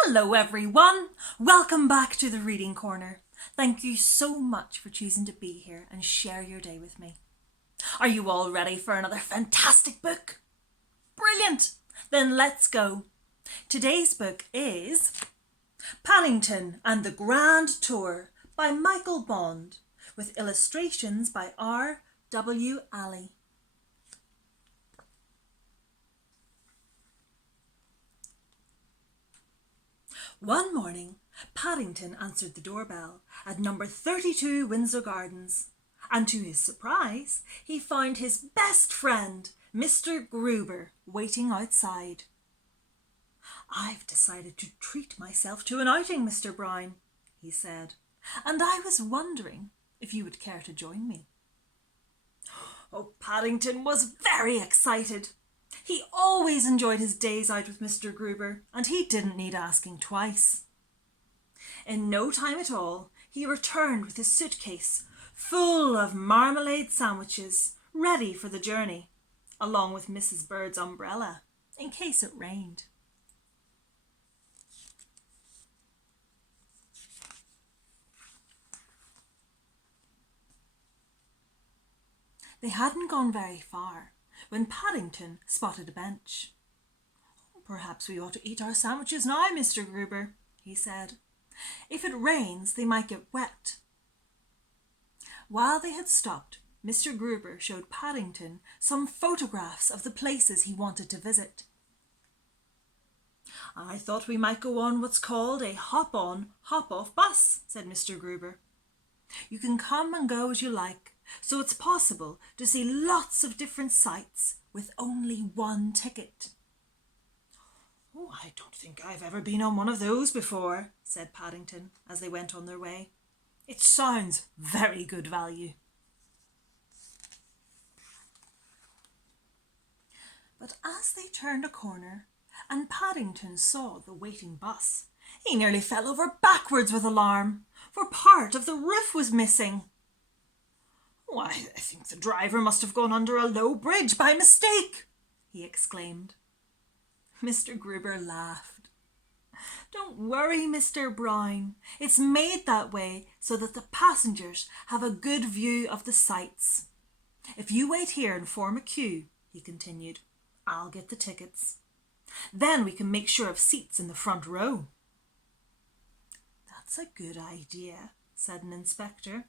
Hello everyone, welcome back to the Reading Corner. Thank you so much for choosing to be here and share your day with me. Are you all ready for another fantastic book? Brilliant! Then let's go. Today's book is Paddington and the Grand Tour by Michael Bond with illustrations by R. W. Alley. One morning, Paddington answered the doorbell at number 32 Windsor Gardens, and to his surprise, he found his best friend, Mr. Gruber, waiting outside. "I've decided to treat myself to an outing, Mr. Brown," he said, "and I was wondering if you would care to join me." Oh, Paddington was very excited. He always enjoyed his days out with Mr. Gruber, and he didn't need asking twice. In no time at all, he returned with his suitcase full of marmalade sandwiches, ready for the journey, along with Mrs. Bird's umbrella, in case it rained. They hadn't gone very far when Paddington spotted a bench. "Perhaps we ought to eat our sandwiches now, Mr. Gruber," he said. "If it rains, they might get wet." While they had stopped, Mr. Gruber showed Paddington some photographs of the places he wanted to visit. "I thought we might go on what's called a hop-on, hop-off bus," said Mr. Gruber. "You can come and go as you like, so it's possible to see lots of different sights with only one ticket." "Oh, I don't think I've ever been on one of those before," said Paddington as they went on their way. "It sounds very good value." But as they turned a corner and Paddington saw the waiting bus, he nearly fell over backwards with alarm, for part of the roof was missing. "Why, I think the driver must have gone under a low bridge by mistake," he exclaimed. Mr. Gruber laughed. "Don't worry, Mr. Brown. It's made that way so that the passengers have a good view of the sights. If you wait here and form a queue," he continued, "I'll get the tickets. Then we can make sure of seats in the front row." "That's a good idea," said an inspector.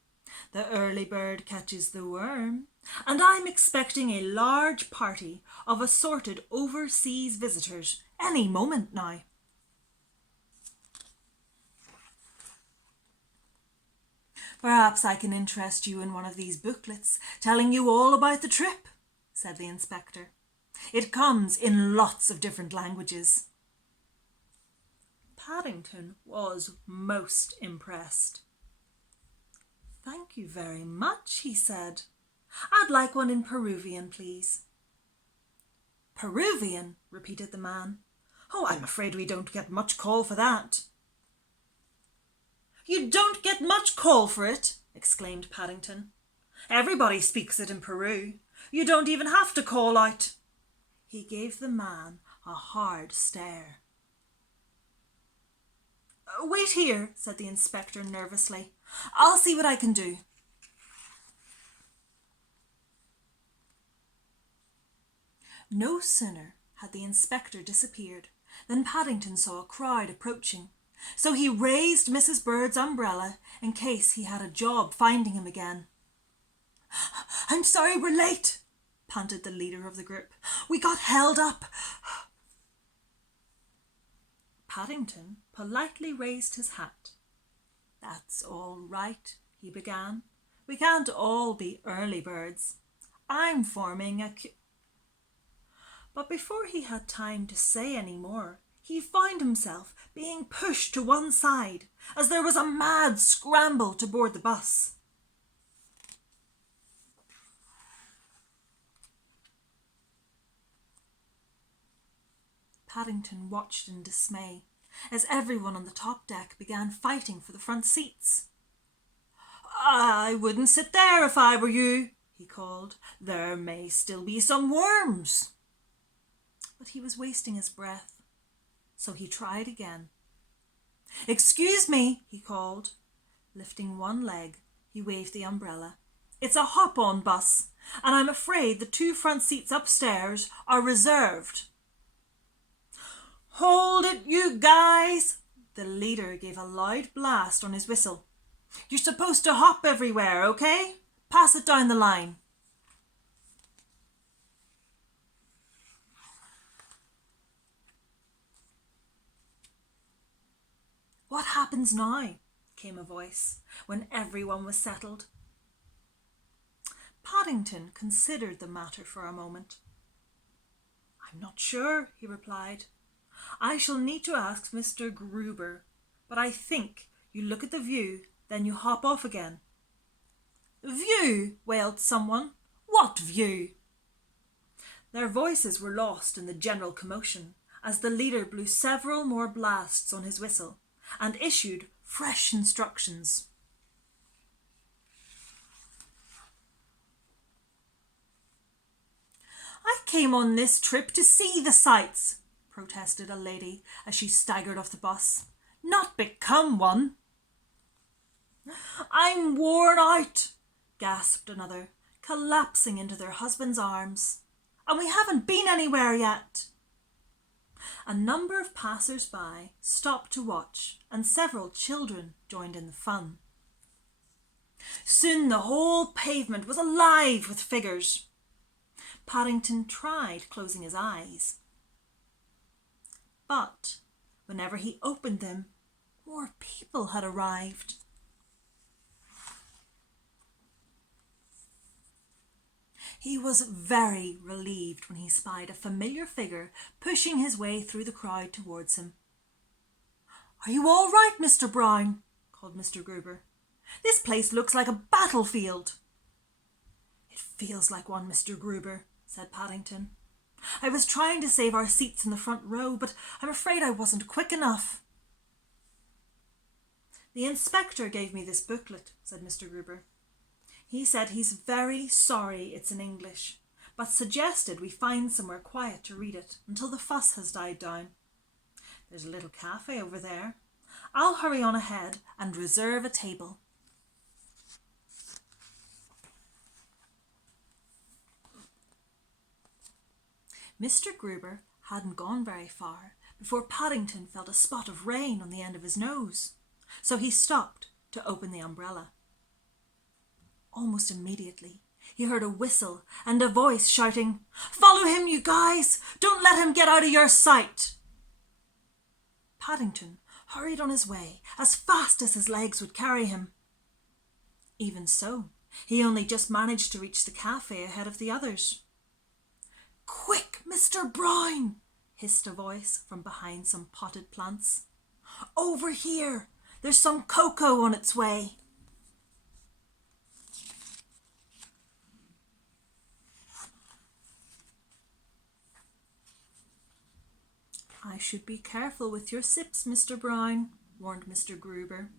"The early bird catches the worm, and I'm expecting a large party of assorted overseas visitors any moment now." "Perhaps I can interest you in one of these booklets telling you all about the trip," said the inspector. "It comes in lots of different languages." Paddington was most impressed. "Thank you very much," he said. "I'd like one in Peruvian, please." "Peruvian?" repeated the man. "Oh, I'm afraid we don't get much call for that." "You don't get much call for it?" exclaimed Paddington. "Everybody speaks it in Peru. You don't even have to call out." He gave the man a hard stare. "Wait here," said the inspector nervously. "I'll see what I can do." No sooner had the inspector disappeared than Paddington saw a crowd approaching, so he raised Mrs. Bird's umbrella in case he had a job finding him again. "I'm sorry we're late," panted the leader of the group. "We got held up." Paddington politely raised his hat. "That's all right," he began. "We can't all be early birds. I'm forming a But before he had time to say any more, he found himself being pushed to one side as there was a mad scramble to board the bus. Paddington watched in dismay as everyone on the top deck began fighting for the front seats. "I wouldn't sit there if I were you," he called. "There may still be some worms." But he was wasting his breath, so he tried again. "Excuse me," he called. Lifting one leg, he waved the umbrella. "It's a hop-on bus, and I'm afraid the 2 front seats upstairs are reserved." "Hold it, you guys!" The leader gave a loud blast on his whistle. "You're supposed to hop everywhere, okay? Pass it down the line." "What happens now?" came a voice, when everyone was settled. Paddington considered the matter for a moment. "I'm not sure," he replied. "I shall need to ask Mr. Gruber, but I think you look at the view, then you hop off again." "View?" wailed someone. "What view?" Their voices were lost in the general commotion as the leader blew several more blasts on his whistle and issued fresh instructions. "I came on this trip to see the sights," protested a lady as she staggered off the bus, "not become one." "I'm worn out," gasped another, collapsing into their husband's arms. "And we haven't been anywhere yet." A number of passers-by stopped to watch, and several children joined in the fun. Soon the whole pavement was alive with figures. Paddington tried closing his eyes, but whenever he opened them, more people had arrived. He was very relieved when he spied a familiar figure pushing his way through the crowd towards him. "Are you all right, Mr. Brown?" called Mr. Gruber. "This place looks like a battlefield." "It feels like one, Mr. Gruber," said Paddington. "I was trying to save our seats in the front row, but I'm afraid I wasn't quick enough." "The inspector gave me this booklet," said Mr. Gruber. "He said he's very sorry it's in English, but suggested we find somewhere quiet to read it until the fuss has died down. There's a little cafe over there. I'll hurry on ahead and reserve a table." Mr. Gruber hadn't gone very far before Paddington felt a spot of rain on the end of his nose, so he stopped to open the umbrella. Almost immediately, he heard a whistle and a voice shouting, "Follow him, you guys! Don't let him get out of your sight!" Paddington hurried on his way as fast as his legs would carry him. Even so, he only just managed to reach the cafe ahead of the others. "Quick, Mr. Brown!" hissed a voice from behind some potted plants. "Over here! There's some cocoa on its way." "I should be careful with your sips, Mr. Brown," warned Mr. Gruber,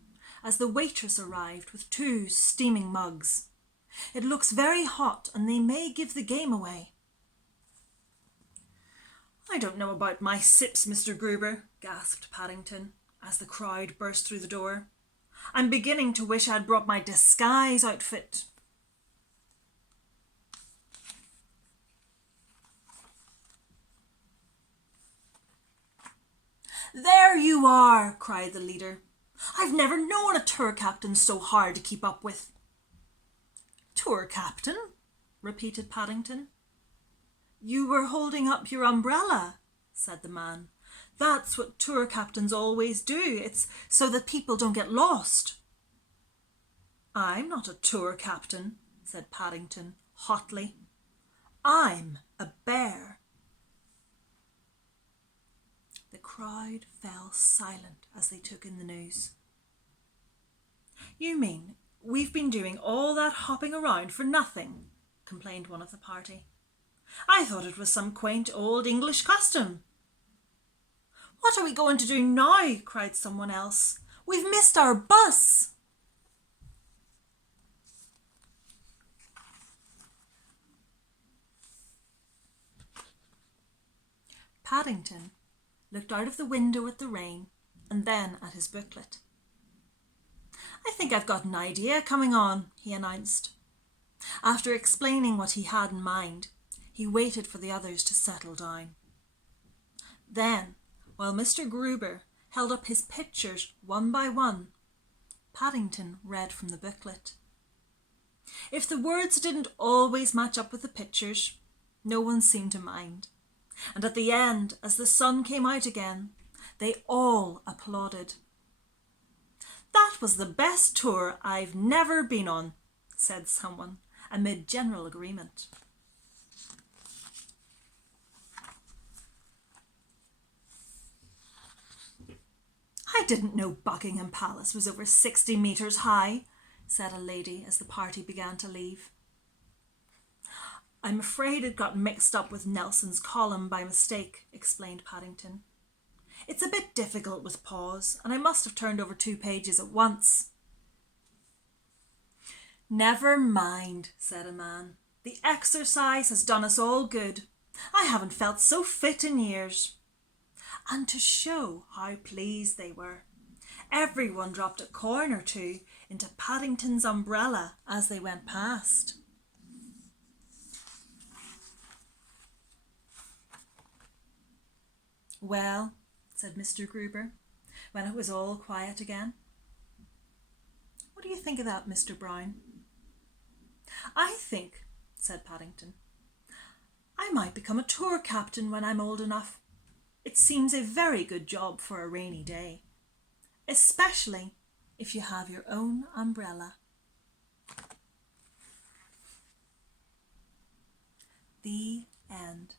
as the waitress arrived with 2 steaming mugs. "It looks very hot, and they may give the game away." "I don't know about my sips, Mr. Gruber," gasped Paddington, as the crowd burst through the door. "I'm beginning to wish I'd brought my disguise outfit." "There you are!" cried the leader. "I've never known a tour captain so hard to keep up with." "Tour captain?" repeated Paddington. "You were holding up your umbrella," said the man. "That's what tour captains always do. It's so that people don't get lost." "I'm not a tour captain," said Paddington hotly. "I'm a bear." The crowd fell silent as they took in the news. "You mean we've been doing all that hopping around for nothing?" complained one of the party. "I thought it was some quaint old English custom." "What are we going to do now?" cried someone else. "We've missed our bus." Paddington looked out of the window at the rain and then at his booklet. "I think I've got an idea coming on," he announced. After explaining what he had in mind, he waited for the others to settle down. Then, while Mr. Gruber held up his pictures one by one, Paddington read from the booklet. If the words didn't always match up with the pictures, no one seemed to mind. And at the end, as the sun came out again, they all applauded. "That was the best tour I've never been on," said someone, amid general agreement. "I didn't know Buckingham Palace was over 60 metres high," said a lady as the party began to leave. "I'm afraid it got mixed up with Nelson's column by mistake," explained Paddington. "It's a bit difficult with pause, and I must have turned over 2 pages at once." "Never mind," said a man. "The exercise has done us all good. I haven't felt so fit in years." And to show how pleased they were, everyone dropped a coin or two into Paddington's umbrella as they went past. "Well," said Mr. Gruber, when it was all quiet again, "what do you think of that, Mr. Brown?" "I think," said Paddington, "I might become a tour captain when I'm old enough. It seems a very good job for a rainy day, especially if you have your own umbrella." The end.